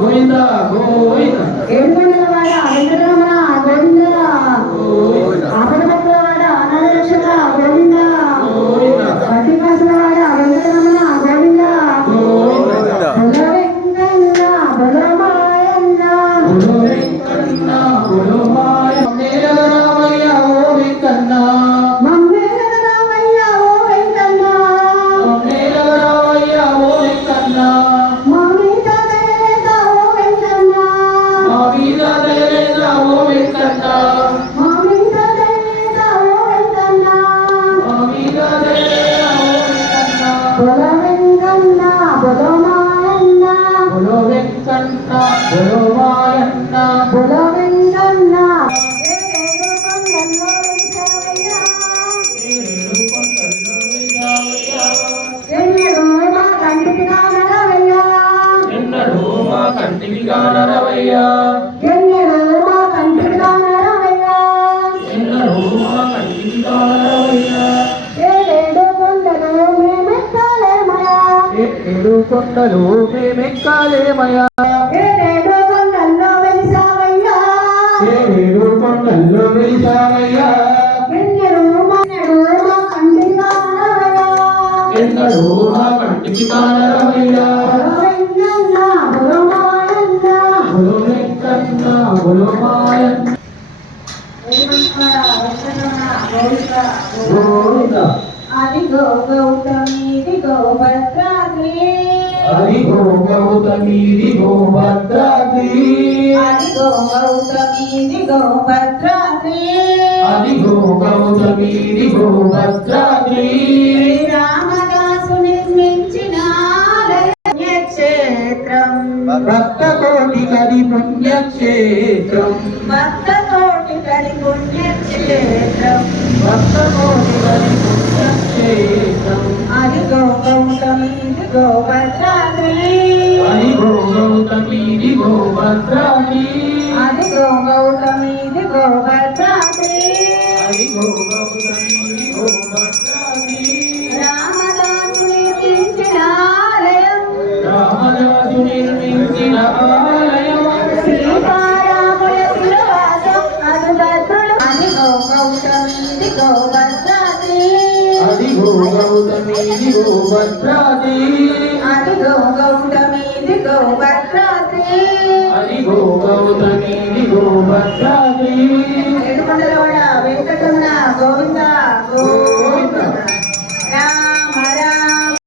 గోవింద గోవింద ఏడుకొండలవాడ వెంకటరమణ గోవింద ఆపదపత్రవాడ అనాథ రక్షక గోవింద పట్టికాసులవాడ వెంకటరమణ గోవింద బులో వెంకన్న బులో మాయన్న బులో వెంకన్న బులో మాయన్న రామయ్య ఓ వెంకన్న మమ్మేల రామయ్య ఓ వెంకన్న మమ్మేల రామయ్య ఓ వెంకన్న మా మీద దయలేద ఓ వెంకన్న మా మీద దయలేద ఓ వెంకన్న మా మీద దయలేద ఓ వెంకన్న మా మీద దయలేద ఓ వెంకన్న బులో వెంకన్న బులో మాయన్న బులో వెంకన్న బులో మాయన్న బులో వెంకన్న ఎన్నడూ మా కంటికి కానరవయ్యా ఎన్నడూ మా కంటికి కానరవయ్యా ఎన్నడూ మా కంటికి కానరవయ్యా ఎన్నడూ మా కంటికి కానరవయ్యా ఏడేడు కొండలు మేమెక్కాలేమయా ఏడు కొండలు మేమెక్కాలేమయ్యా ఏడేడు కొండల్లో వెలిసావయ్యా ఏడు కొండల్లో వెలిసావయ్యా ఎన్నడూ మా కంటికి కానరవయ్యా ఎన్నడూ మా కంటికి కానరవయ్యా వెంకన్న బులో మాయన్న బులో వెంకన్న బులో మాయన్న గోవింద అదిగో గౌతమి దిగో భద్రాద్రి అదిగో గౌతమి దిగో భద్రాద్రి అదిగో గౌతమి దిగో భద్రాద్రి అదిగో గౌతమి దిగో భద్రాద్రి రామదాసు నిర్మించిన పుణ్యక్షేత్రం భక్త కోటి కది పుణ్యక్షేత్రం భక్త కోటి కడి పుణ్యక్షేత్రం భక్త కోటి కది పుణ్యక్షేత్రం అదిగో గౌతమి దిగో భద్రాద్రి అదిగో గౌతమి దిగో భద్రాద్రి అదిగో గౌతమి దిగో భద్రాద్రి అదిగో గౌతమి దిగో భద్రాద్రి రామదాసు నిర్మించిన ఆలయం రామదాసు నిర్మించిన ఆలయం సీతారాముల శిలవాసం అనుభద్రులు అదిగో గౌతమి దిగో భద్రాద్రి అదిగో గౌతమి దిగో భద్రాద్రి అదిగో గౌతమి దిగో భద్రాద్రి అదిగో గౌతమి దిగో భద్రాద్రి ఏడుకొండలవాడ వెంకటరమణ గోవింద గోవింద